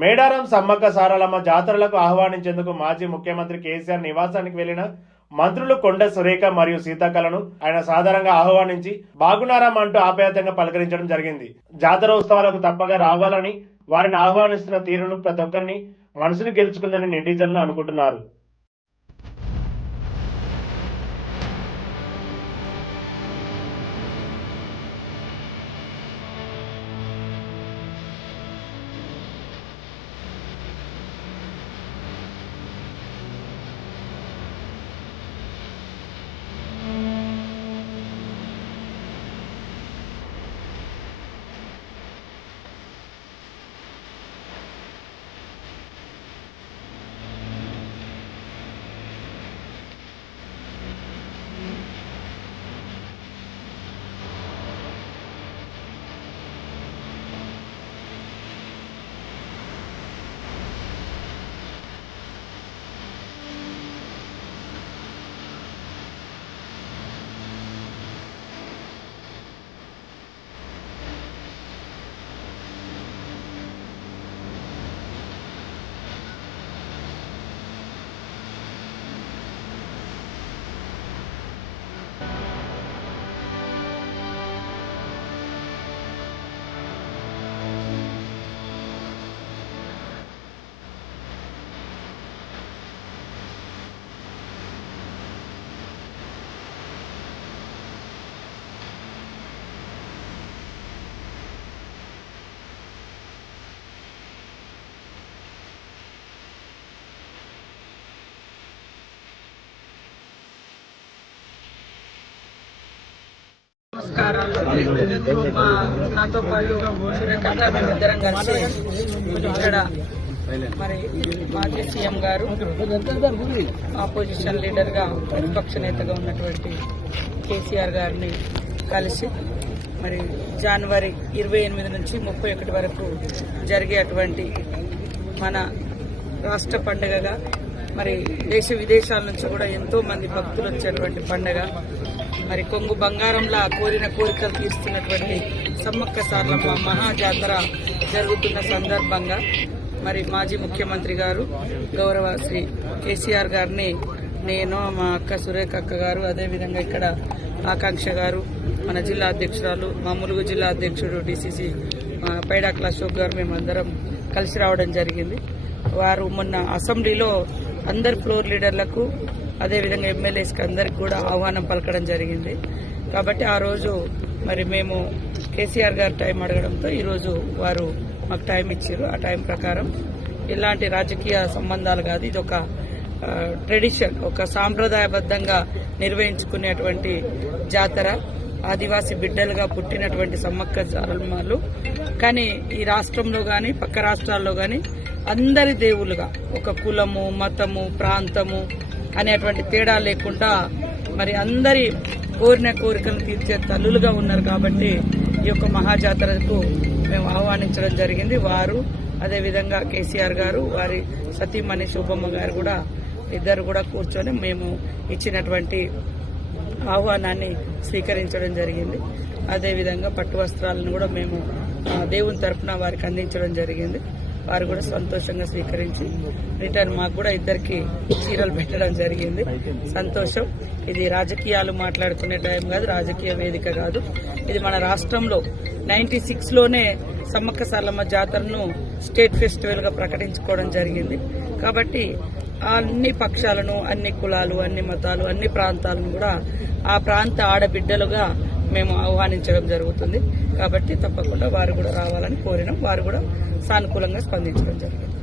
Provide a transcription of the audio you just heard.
మేడారం సమ్మక్క సారలమ్మ జాతరలకు ఆహ్వానించేందుకు మాజీ ముఖ్యమంత్రి కేసీఆర్ నివాసానికి వెళ్ళిన మంత్రులు కొండ సురేఖ మరియు సీతాకళను ఆయన సాధారణంగా ఆహ్వానించి బాగున్నారాం అంటూ ఆప్యాయతంగా పలకరించడం జరిగింది. జాతర ఉత్సవాలకు తప్పగా రావాలని వారిని ఆహ్వానిస్తున్న తీరును ప్రతి ఒక్కరిని మనసును గెలుచుకుందని నెటిజన్లు అనుకుంటున్నారు. నమస్కారాలు మా నాతో పాటు సురేఖ మేమిద్దరం కలిసి ఇక్కడ మరి మాజీ సీఎం గారు ఆపోజిషన్ లీడర్గా ప్రతిపక్ష నేతగా ఉన్నటువంటి కేసీఆర్ గారిని కలిసి మరి జనవరి ఇరవై ఎనిమిది నుంచి ముప్పై ఒకటి వరకు జరిగేటువంటి మన రాష్ట్ర పండుగగా మరి దేశ విదేశాల నుంచి కూడా ఎంతో మంది భక్తులు వచ్చేటువంటి పండగ. మరి కొంగు బంగారంలా కోరిన కోరికలు తీరుస్తున్నటువంటి సమ్మక్క సార్లమ్మ మహాజాతర జరుగుతున్న సందర్భంగా మరి మాజీ ముఖ్యమంత్రి గారు గౌరవ శ్రీ కేసీఆర్ గారిని నేను మా అక్క సురేఖ అక్క గారు అదేవిధంగా ఇక్కడ ఆకాంక్ష గారు మన జిల్లా అధ్యక్షురాలు మా ములుగు జిల్లా అధ్యక్షుడు డిసిసి పైడాకుల అశోక్ గారు మేమందరం కలిసి రావడం జరిగింది. వారు మొన్న అసెంబ్లీలో అందరు ఫ్లోర్ లీడర్లకు అదేవిధంగా ఎమ్మెల్యేస్కి అందరికి కూడా ఆహ్వానం పలకడం జరిగింది. కాబట్టి ఆ రోజు మరి మేము కేసీఆర్ గారు టైం అడగడంతో ఈరోజు వారు మాకు టైం ఇచ్చారు. ఆ టైం ప్రకారం ఇలాంటి రాజకీయ సంబంధాలు కాదు ఇది ఒక ట్రెడిషన్ ఒక సాంప్రదాయబద్ధంగా నిర్వహించుకునేటువంటి జాతర ఆదివాసి బిడ్డలుగా పుట్టినటువంటి సమ్మక్క జాలమాలు కానీ ఈ రాష్ట్రంలో కానీ పక్క రాష్ట్రాల్లో కానీ అందరి దేవుళ్ళుగా. ఒక కులము మతము ప్రాంతము అనేటువంటి తేడా లేకుండా మరి అందరి కోరిన కోరికలు తీర్చే తల్లులుగా ఉన్నారు కాబట్టి ఈ యొక్క మహాజాతరకు మేము ఆహ్వానించడం జరిగింది. వారు అదేవిధంగా కేసీఆర్ గారు వారి సతీమణి శోభమ్మ గారు కూడా ఇద్దరు కూడా కూర్చొని మేము ఇచ్చినటువంటి ఆహ్వానాన్ని స్వీకరించడం జరిగింది. అదేవిధంగా పట్టు వస్త్రాలను కూడా మేము దేవుని తరఫున వారికి అందించడం జరిగింది. వారు కూడా సంతోషంగా స్వీకరించి రిటర్న్ మాకు కూడా ఇద్దరికి చీరలు పెట్టడం జరిగింది. సంతోషం. ఇది రాజకీయాలు మాట్లాడుకునే టైం కాదు రాజకీయ వేదిక కాదు. ఇది మన రాష్ట్రంలో నైన్టీ సిక్స్లోనే సమ్మక్క సాలమ్మ జాతరను స్టేట్ ఫెస్టివల్గా ప్రకటించుకోవడం జరిగింది. కాబట్టి అన్ని పక్షాలను అన్ని కులాలు అన్ని మతాలు అన్ని ప్రాంతాలను కూడా ఆ ప్రాంత ఆడబిడ్డలుగా మేము ఆహ్వానించడం జరుగుతుంది. కాబట్టి తప్పకుండా వారు కూడా రావాలని కోరినాం. వారు కూడా సానుకూలంగా స్పందించడం జరిగింది